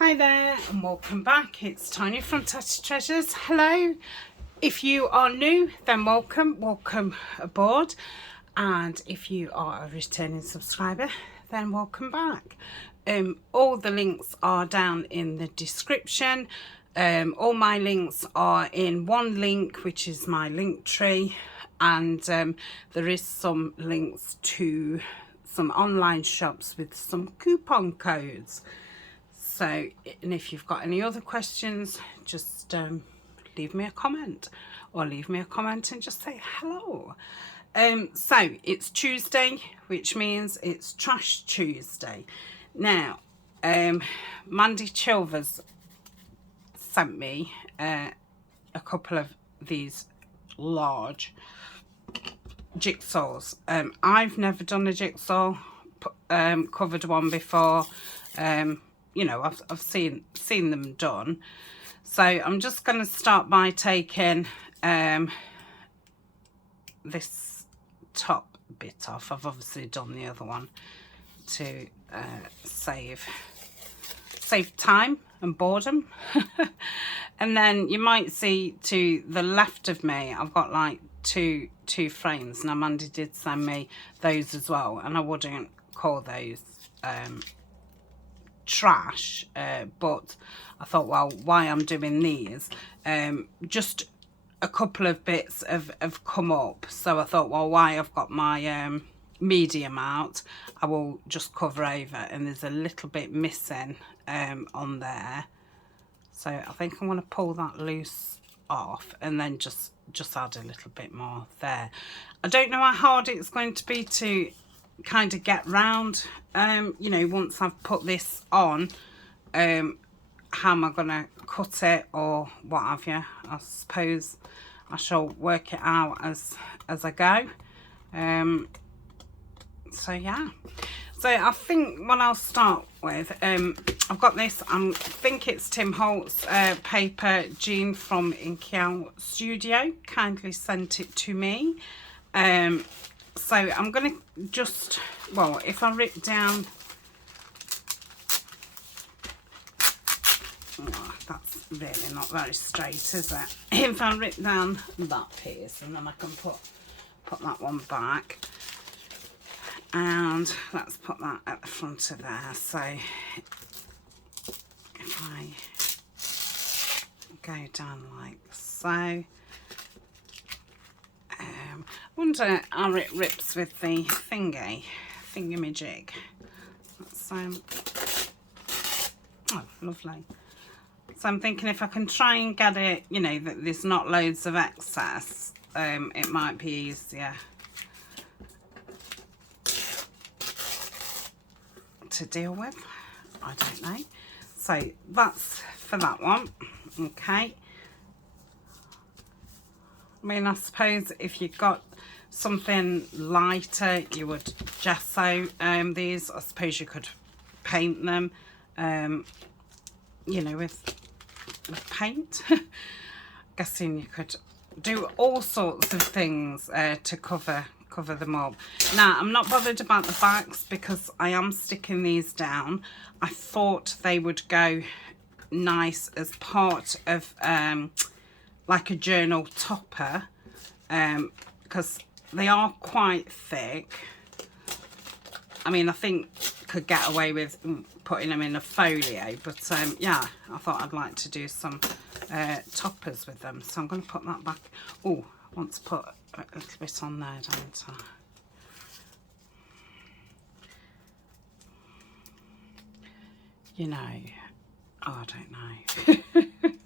Hi there and welcome back. It's Tania from Tatty Treasures. Hello. If you are new, then welcome aboard. And if you are a returning subscriber, then welcome back. All the links are down in the description. All my links are in one link, which is my link tree. And there is some links to some online shops with some coupon codes. So, and if you've got any other questions, just leave me a comment or leave me a comment and just say hello. So it's Tuesday, which means it's Trash Tuesday. Now, Mandy Chilvers sent me a couple of these large jigsaws. I've never done a jigsaw covered one before. You know, I've seen them done. So I'm just going to start by taking this top bit off. I've obviously done the other one to save time and boredom. And then you might see to the left of me, I've got like two frames. Now Mandy did send me those as well, and I wouldn't call those trash, but I thought, well, why I'm doing these, just a couple of bits have come up, so I thought, well, why I've got my medium out, I will just cover over, and there's a little bit missing on there, so I think I'm going to pull that loose off and then just add a little bit more there. I don't know how hard it's going to be to kind of get round, you know, once I've put this on, how am I going to cut it or what have you. I suppose I shall work it out as I go. So yeah, so I think what I'll start with, I've got this, I think it's Tim Holt's paper. Jean from Inkiao Studio kindly sent it to me. So I'm going to just, well, if I rip down, oh, that's really not very straight, is it? If I rip down that piece, and then I can put that one back, and let's put that at the front of there. So if I go down like so, I wonder how it rips with the thingamajig. That's oh, lovely. So I'm thinking if I can try and get it, you know, that there's not loads of excess, it might be easier to deal with. I don't know. So that's for that one. Okay. I mean, I suppose if you've got something lighter, you would gesso these. I suppose you could paint them, you know, with paint. Guessing you could do all sorts of things to cover them up. Now, I'm not bothered about the backs because I am sticking these down. I thought they would go nice as part of like a journal topper, because they are quite thick. I mean, I think could get away with putting them in a folio, but yeah, I thought I'd like to do some toppers with them. So I'm going to put that back. Oh, I want to put a little bit on there, don't I? You know, oh, I don't know.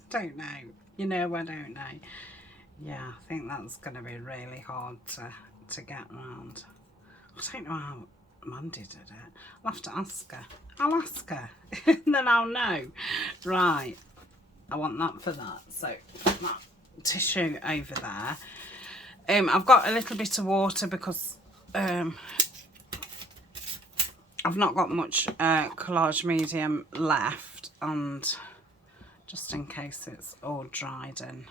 Don't know. You know, I don't know. Yeah, I think that's going to be really hard to get around. I don't know how Mandy did it. I'll have to ask her. I'll ask her. Then I'll know. Right. I want that for that. So put that tissue over there. I've got a little bit of water because I've not got much collage medium left, and just in case it's all dried and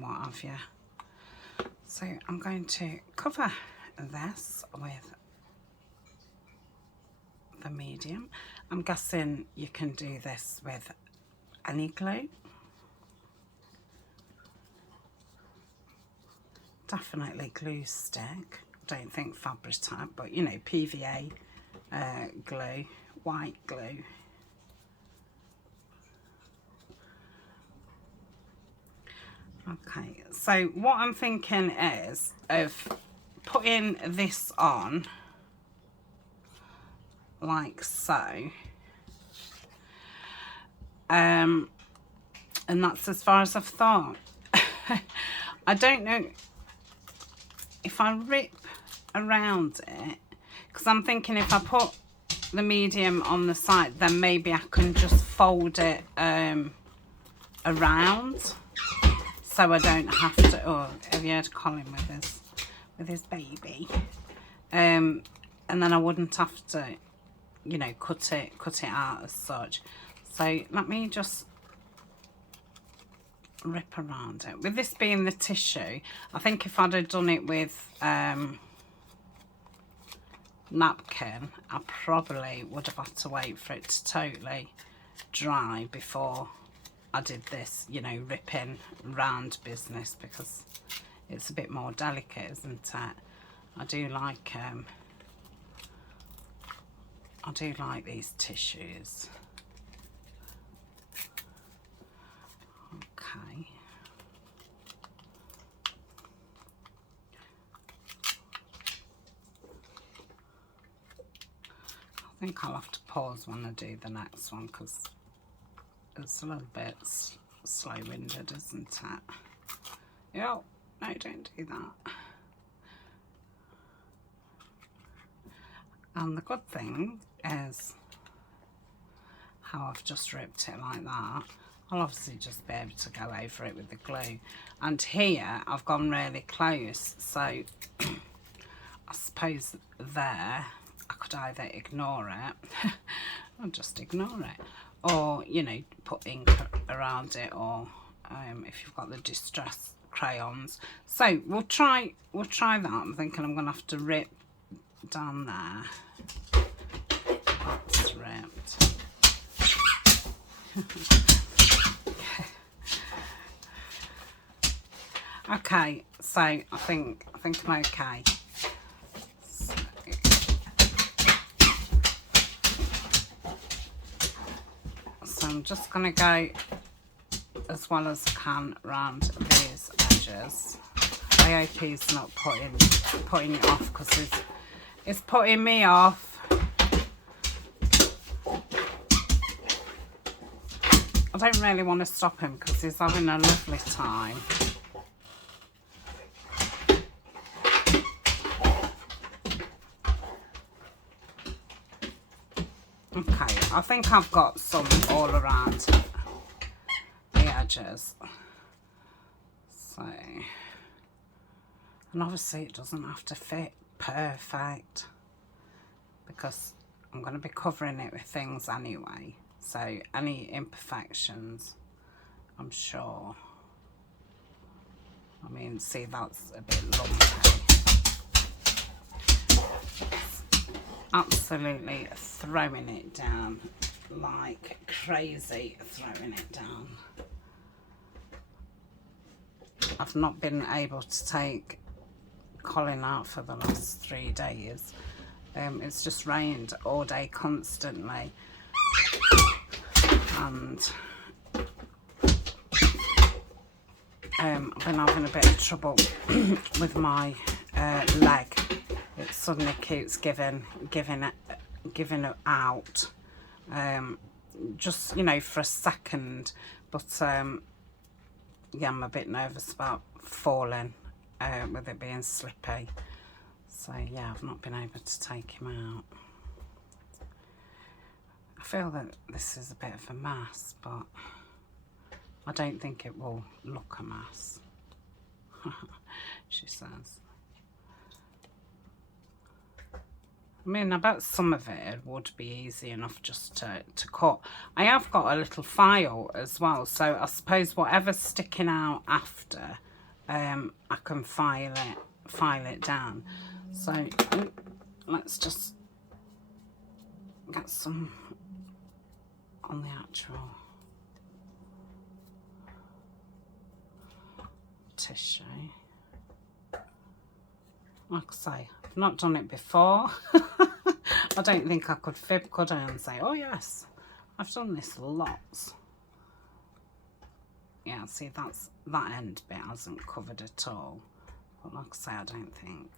what have you. So I'm going to cover this with the medium. I'm guessing you can do this with any glue. Definitely glue stick. Don't think Collagetype, but you know, PVA glue, white glue. Okay, so what I'm thinking is of putting this on like so, and that's as far as I've thought. I don't know if I rip around it, because I'm thinking if I put the medium on the side, then maybe I can just fold it around, so I don't have to. Oh, have you heard Colin with his baby? And then I wouldn't have to, you know, cut it out as such. So let me just rip around it. With this being the tissue, I think if I'd have done it with napkin, I probably would have had to wait for it to totally dry before I did this, you know, ripping round business, because it's a bit more delicate, isn't it? I do like these tissues. Okay. I think I'll have to pause when I do the next one, because it's a little bit slow-winded, isn't it? Oh, no, don't do that. And the good thing is how I've just ripped it like that. I'll obviously just be able to go over it with the glue. And here I've gone really close, so I suppose there I could either ignore it or just ignore it, or, you know, put ink around it, or if you've got the distress crayons. So we'll try that. I'm thinking I'm gonna have to rip down there. That's ripped. Okay, so I think I'm okay. So I'm just gonna go as well as I can around these edges. I hope he's not putting it off, because it's putting me off. I don't really want to stop him because he's having a lovely time. Okay, I think I've got some all around the edges. So, and obviously it doesn't have to fit perfect, because I'm going to be covering it with things anyway. So any imperfections, I'm sure. I mean, see, that's a bit lumpy. Absolutely throwing it down like crazy, throwing it down. I've not been able to take Colin out for the last 3 days. It's just rained all day constantly, and I've been having a bit of trouble with my leg. It suddenly keeps giving it out, just, you know, for a second. But yeah, I'm a bit nervous about falling with it being slippy. So yeah, I've not been able to take him out. I feel that this is a bit of a mess, but I don't think it will look a mess. She says. I mean, I bet some of it would be easy enough just to cut. I have got a little file as well, so I suppose whatever's sticking out after, I can file it down. So let's just get some on the actual tissue. Like I say, I've not done it before. I don't think I could fib, could I, and say, oh yes, I've done this lots. Yeah, see, that end bit hasn't covered at all. But like I say, I don't think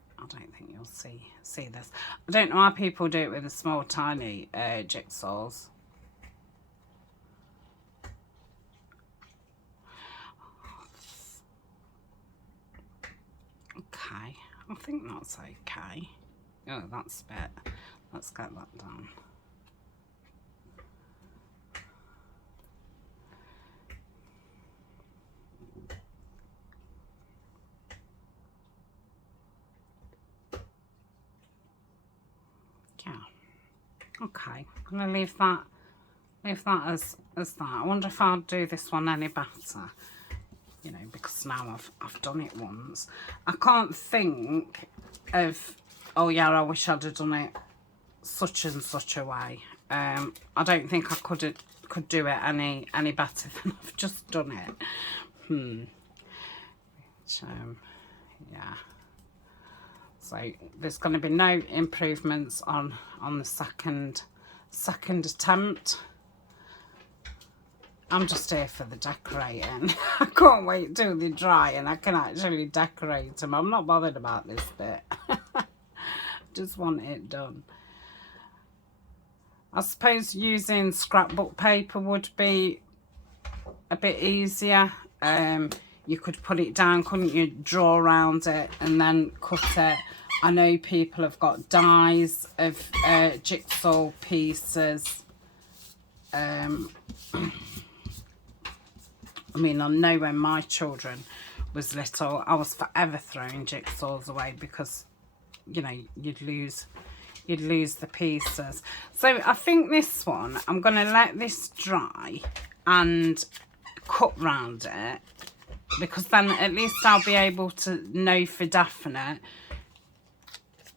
you'll see this. I don't know how people do it with the small, tiny jigsaws. Okay, I think that's okay. Oh, that's a bit. Let's get that done. Yeah. Okay, I'm gonna leave that as that. I wonder if I'll do this one any better. You know, because now I've done it once. I can't think of, oh yeah, I wish I'd have done it such and such a way. I don't think I could do it any better than I've just done it. Yeah. So there's going to be no improvements on the second attempt. I'm just here for the decorating. I can't wait till they dry and I can actually decorate them. I'm not bothered about this bit. Just want it done. I suppose using scrapbook paper would be a bit easier. You could put it down, couldn't you? Draw around it and then cut it. I know people have got dies of jigsaw pieces. I mean, I know when my children was little, I was forever throwing jigsaws away because, you know, you'd lose the pieces. So I think this one, I'm going to let this dry and cut round it, because then at least I'll be able to know for definite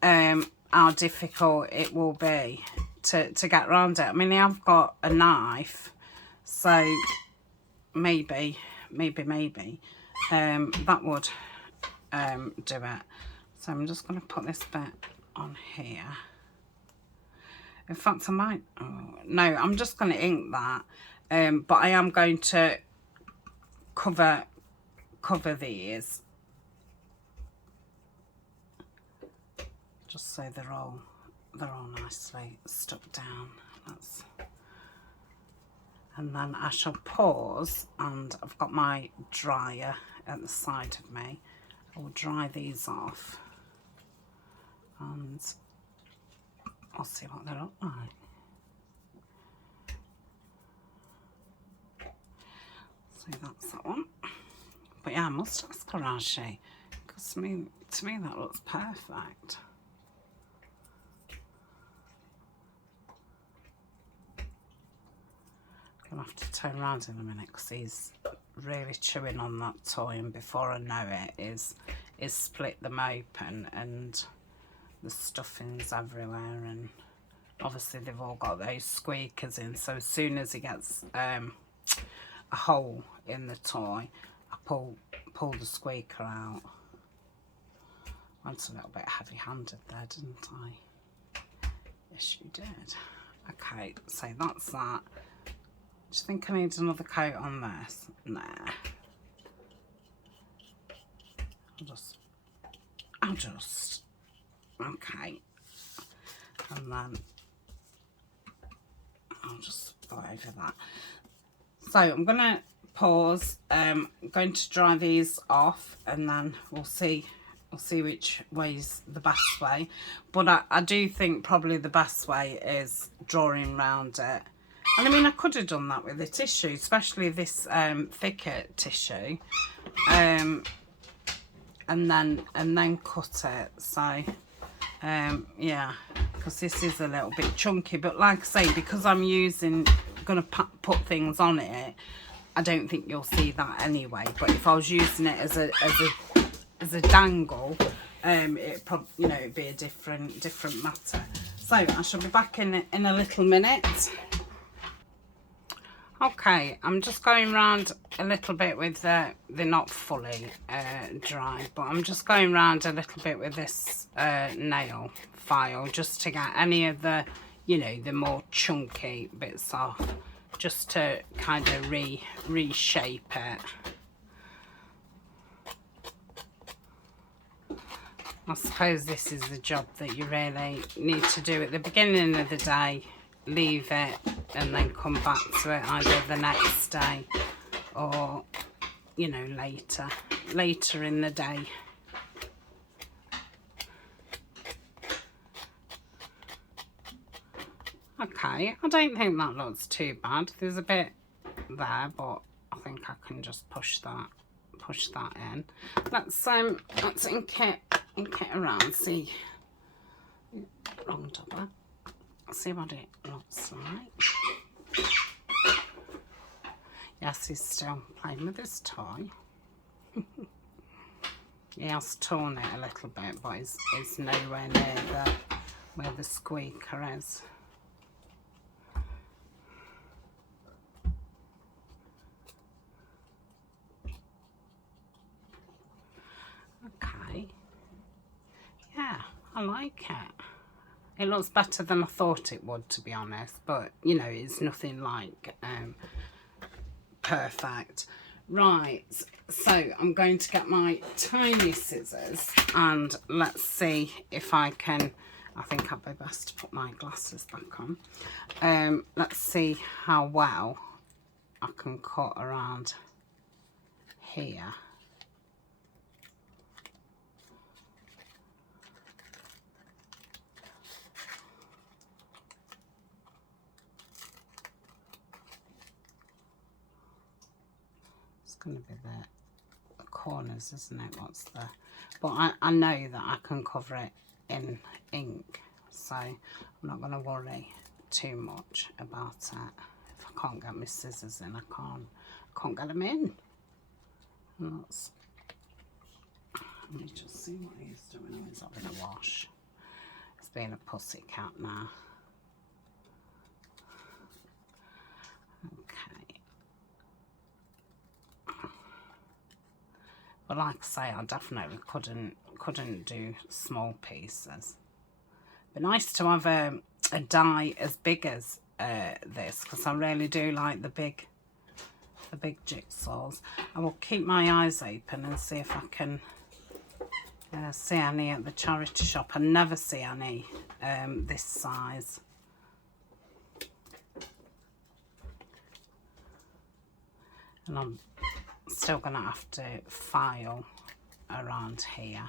how difficult it will be to get around it. I mean, I've got a knife, so maybe that would do it. So I'm just going to put this bit on here. In fact, I might, no, I'm just going to ink that, but I am going to cover these just so they're all nicely stuck down. And then I shall pause, and I've got my dryer at the side of me. I will dry these off and I'll see what they look like. So that's that one. But yeah, I must ask her, Rashi, because to me that looks perfect. I'm gonna have to turn around in a minute because he's really chewing on that toy, and before I know it, is split them open and the stuffing's everywhere, and obviously they've all got those squeakers in, so as soon as he gets a hole in the toy, I pull the squeaker out. Went a little bit heavy-handed there, didn't I? Yes, you did. Okay, so that's that. Do you think I need another coat on this? Nah. I'll just. Okay. And then I'll just go over that. So I'm going to pause. I'm going to dry these off, and then we'll see which way's the best way. But I do think probably the best way is drawing around it. And I mean, I could have done that with the tissue, especially this thicker tissue, and then cut it. So yeah, because this is a little bit chunky, but like I say, because I'm gonna put things on it, I don't think you'll see that anyway. But if I was using it as a dangle, it probably, you know, it'd be a different matter. So I shall be back in a little minute. Okay, I'm just going around a little bit with they're not fully dry, but I'm just going around a little bit with this nail file just to get any of the, you know, the more chunky bits off, just to kind of reshape it. I suppose this is the job that you really need to do at the beginning of the day. Leave it and then come back to it either the next day or, you know, later in the day. Okay, I don't think that looks too bad. There's a bit there, but I think I can just push that in. Let's ink it around. See, wrong double. See what it looks like. Yes, he's still playing with his toy. He has torn it a little bit, but it's nowhere near where the squeaker is. Okay. Yeah, I like it. It looks better than I thought it would, to be honest, but you know, it's nothing like perfect. Right, so I'm going to get my tiny scissors and let's see if I can, I think I'd be best to put my glasses back on. Let's see how well I can cut around here. Going to be the corners, isn't it? What's the, but I know that I can cover it in ink, so I'm not going to worry too much about it. If I can't get my scissors in, I can't get them in. And that's, let me just see what he's doing. Oh, he's having a wash. He's being a pussy cat now. Okay. But like I say, I definitely couldn't do small pieces. But nice to have a die as big as this, because I really do like the big jigsaws. I will keep my eyes open and see if I can see any at the charity shop. I never see any this size. And I'm still going to have to file around here.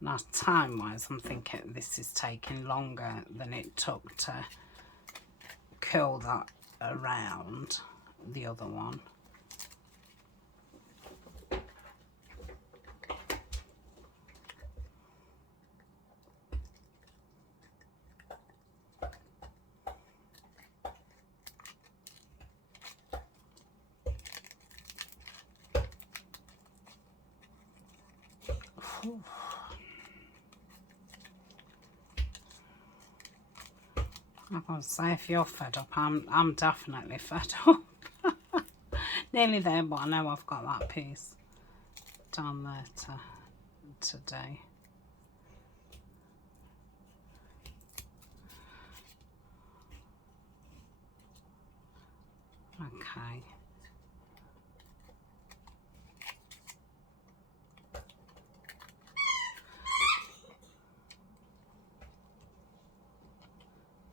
Now, time-wise, I'm thinking this is taking longer than it took to curl that around the other one. I gotta say, if you're fed up, I'm definitely fed up. Nearly there, but I know I've got that piece down there to do. Okay.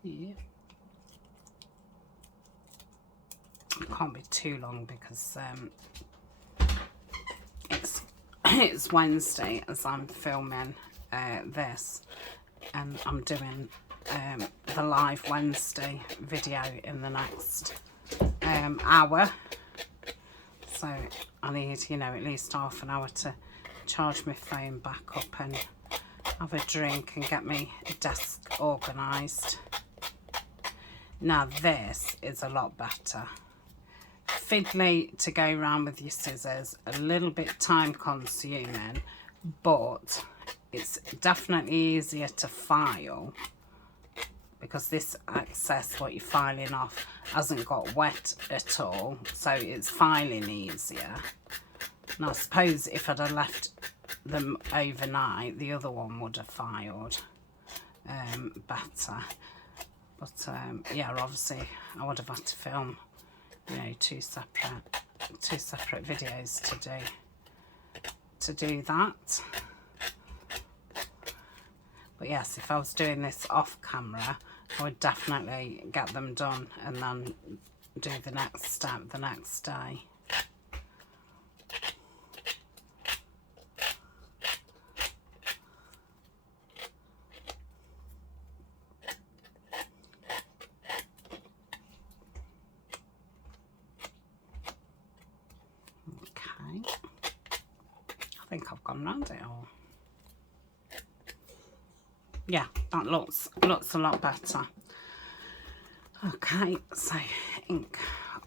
Yeah. It can't be too long because it's Wednesday as I'm filming this, and I'm doing the live Wednesday video in the next hour, so I need, you know, at least half an hour to charge my phone back up and have a drink and get my desk organised. Now this is a lot better. Fiddly to go around with your scissors, a little bit time consuming, but it's definitely easier to file because this excess, what you're filing off, hasn't got wet at all, so it's filing easier. And I suppose if I'd have left them overnight, the other one would have filed better. But yeah, obviously I would have had to film, you know, two separate videos to do that. But yes, if I was doing this off camera, I would definitely get them done and then do the next step the next day. Okay, I think I've gone round it all. Yeah, that looks a lot better. Okay, so ink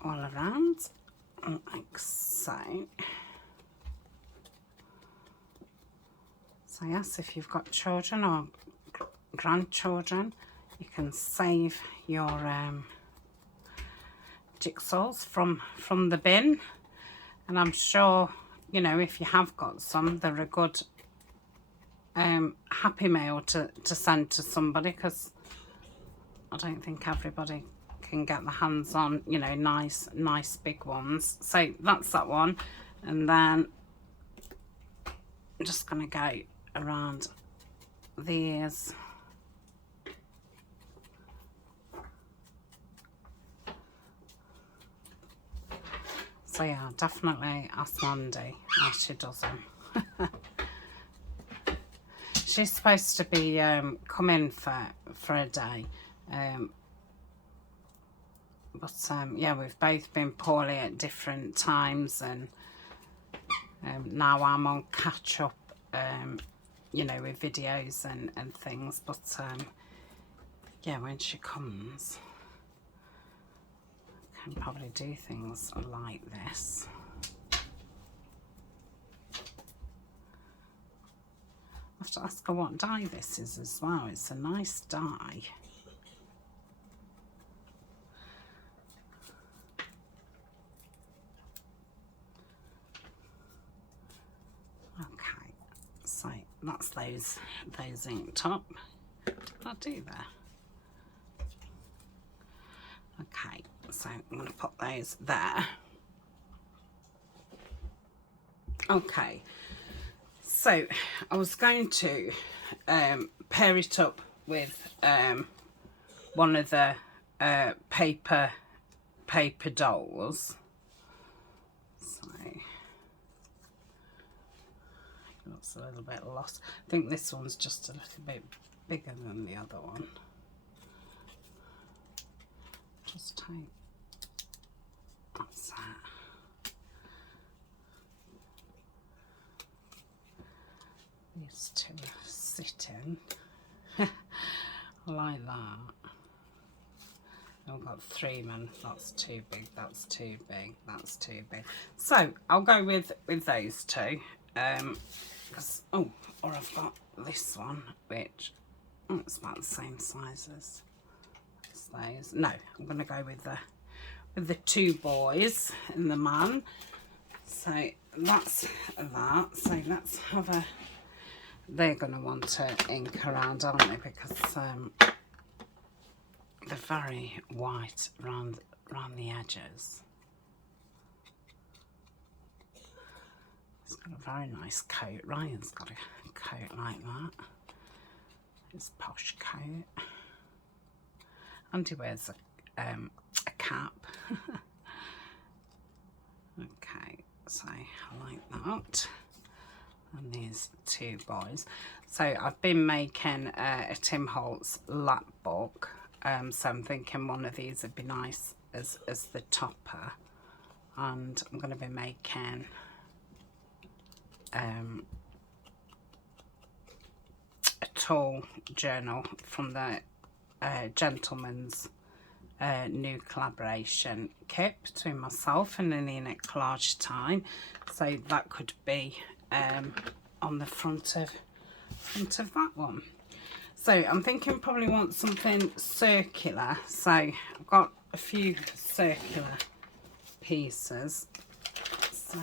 all around, like so. So yes, if you've got children or grandchildren, you can save your jigsaws from the bin. And I'm sure, you know, if you have got some, they're a good Happy Meal to send to somebody, because I don't think everybody can get their hands on, you know, nice big ones. So that's that one. And then I'm just going to go around the ears. So yeah, definitely ask Mandy how she does them. She's supposed to be coming for a day, but yeah, we've both been poorly at different times, and now I'm on catch up, you know, with videos and things. But yeah, when she comes, I can probably do things like this. I have to ask her what dye this is as well. It's a nice dye. Okay, so that's those inked up. What did I do there? Okay, so I'm going to put those there. Okay. So I was going to pair it up with one of the paper dolls. So it looks a little bit lost. I think this one's just a little bit bigger than the other one. Just take that's that. These two are sitting like that. I've got three men. That's too big. That's too big. That's too big. So I'll go with those two. Because or I've got this one, which it's about the same size as those. No, I'm going to go with the two boys and the man. So that's that. So let's have a. They're going to want to ink around, aren't they? Because they're very white around the edges. It's got a very nice coat. Ryan's got a coat like that. His posh coat. And he wears a cap. Okay, so I like that. And these two boys. So I've been making a Tim Holtz lap book. So I'm thinking one of these would be nice as the topper. And I'm going to be making a tall journal from the Gentleman's new collaboration kit between myself and Nina at Collagetype. So that could be on the front of that one. So I'm thinking probably want something circular. So I've got a few circular pieces. So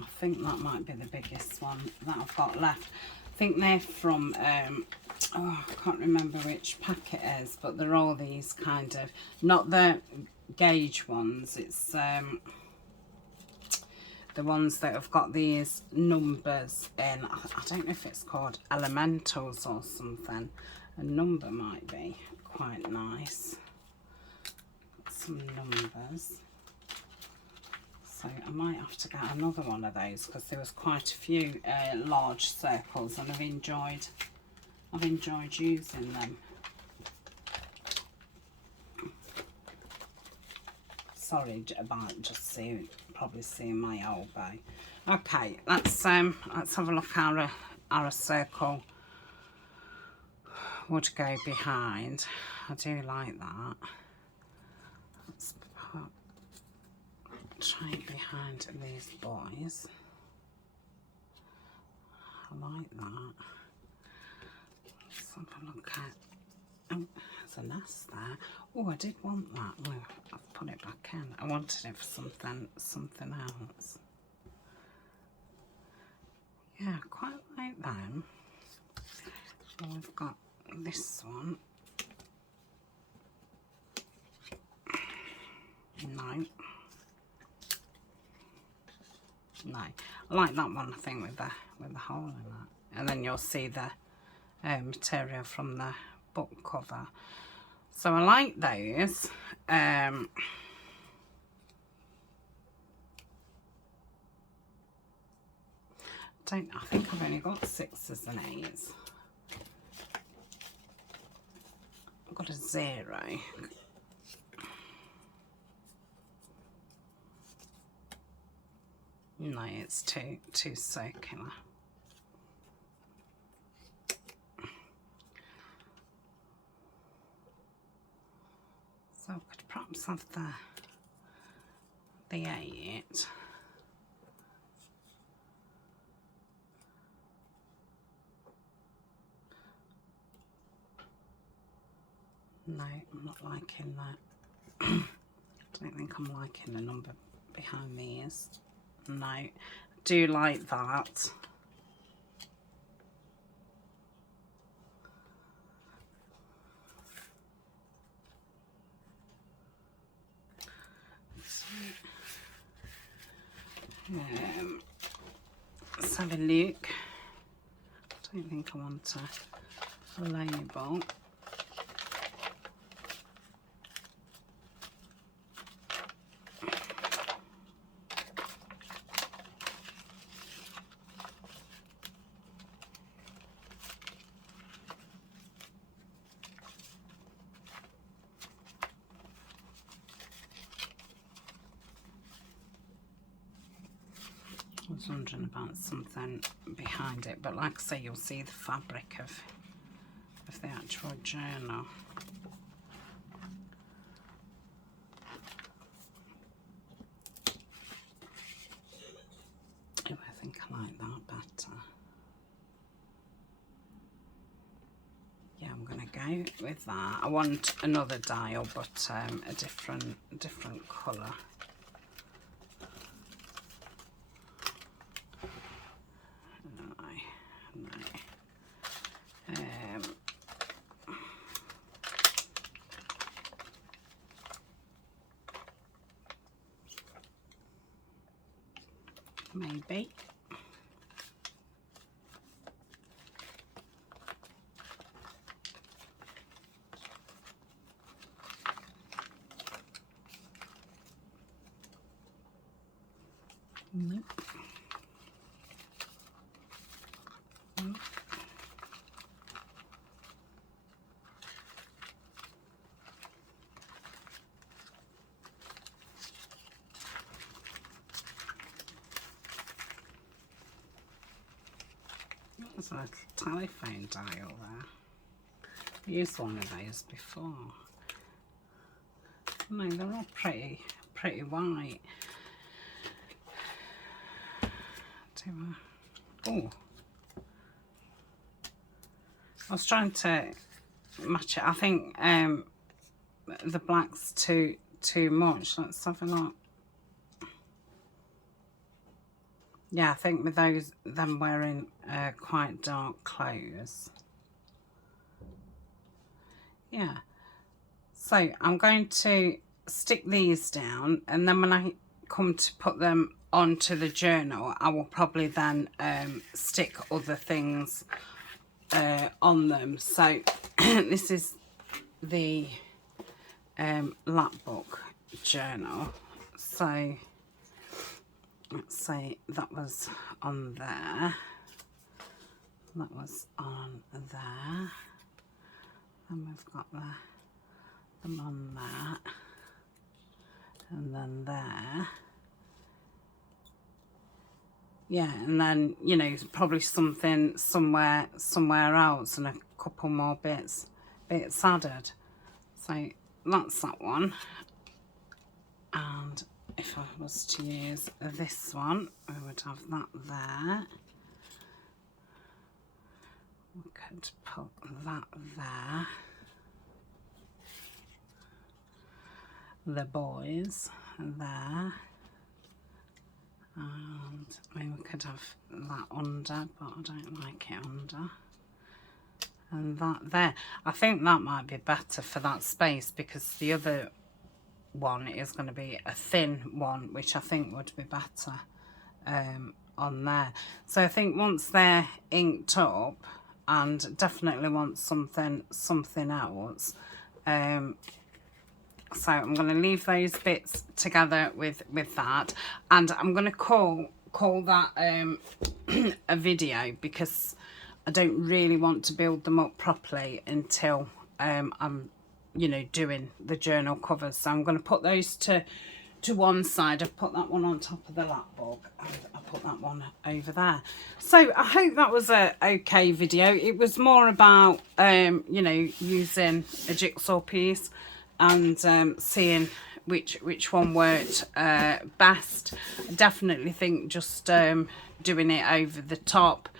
I think that might be the biggest one that I've got left. I think they're from, oh, I can't remember which pack it is, but they're all these kind of, not the gauge ones, it's the ones that have got these numbers in. I don't know if it's called elementals or something. A number might be quite nice. Some numbers. So I might have to get another one of those because there was quite a few large circles, and I've enjoyed using them. Sorry about just probably seeing my elbow. Okay, let's have a look how a circle would go behind. I do like that. Let's try it behind these boys. I like that. Let's have a look at. Oh, there's a nest there. Oh, I did want that. Oh, I've put it back in. I wanted it for something else. Yeah, I quite like them. So we've got this one. No. No, I like that one. I think with the hole in it, and then you'll see the material from the book cover. So I like those. I think I've only got 6s and 8s. I've got a 0. No, it's too circular. So I could perhaps have the 8. No, I'm not liking that. I don't think I'm liking the number behind these. No, I do like that. Let's have a look. I don't think I want a label. I was wondering about something behind it, but like I say, you'll see the fabric of the actual journal. Oh, I think I like that better. Yeah, I'm gonna go with that. I want another dial, but a different colour. Maybe. Nope. Nope. There's a telephone dial there. used one of those before. No, they're all pretty white. Oh, I was trying to match it. I think the black's too much. Let's have a look. Yeah, I think with them wearing quite dark clothes. Yeah. So I'm going to stick these down, and then when I come to put them onto the journal, I will probably then stick other things on them. So this is the lap book journal. So let's say that was on there, that was on there, and we've got them on that, and then there. Yeah, and then, you know, probably something somewhere else, and a couple more bits added. So that's that one. And if I was to use this one, we would have that there. We could put that there. The boys there. And maybe we could have that under, but I don't like it under. And that there. I think that might be better for that space, because the other one is going to be a thin one, which I think would be better on there. So I think once they're inked up, and definitely want something else, so I'm going to leave those bits together with that, and I'm going to call that a video, because I don't really want to build them up properly until I'm, you know, doing the journal covers. So I'm going to put those to one side. I've put that one on top of the lap book, and I'll put that one over there. So I hope that was a okay video. It was more about you know, using a jigsaw piece and seeing which one worked best. I definitely think just doing it over the top,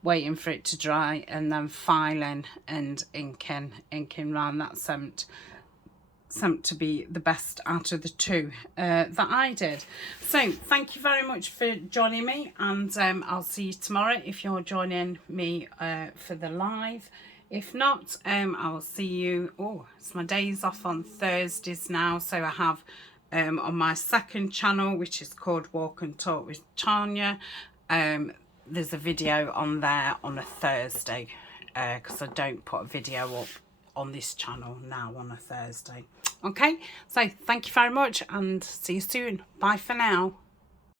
waiting for it to dry, and then filing and inking round, that seemed to be the best out of the two that I did. So thank you very much for joining me, and I'll see you tomorrow if you're joining me for the live. If not, I will see you. Oh, it's my days off on Thursdays now, so I have on my second channel, which is called Walk and Talk with Tania, there's a video on there on a Thursday, because I don't put a video up on this channel now on a Thursday. Okay, so thank you very much, and see you soon. Bye for now.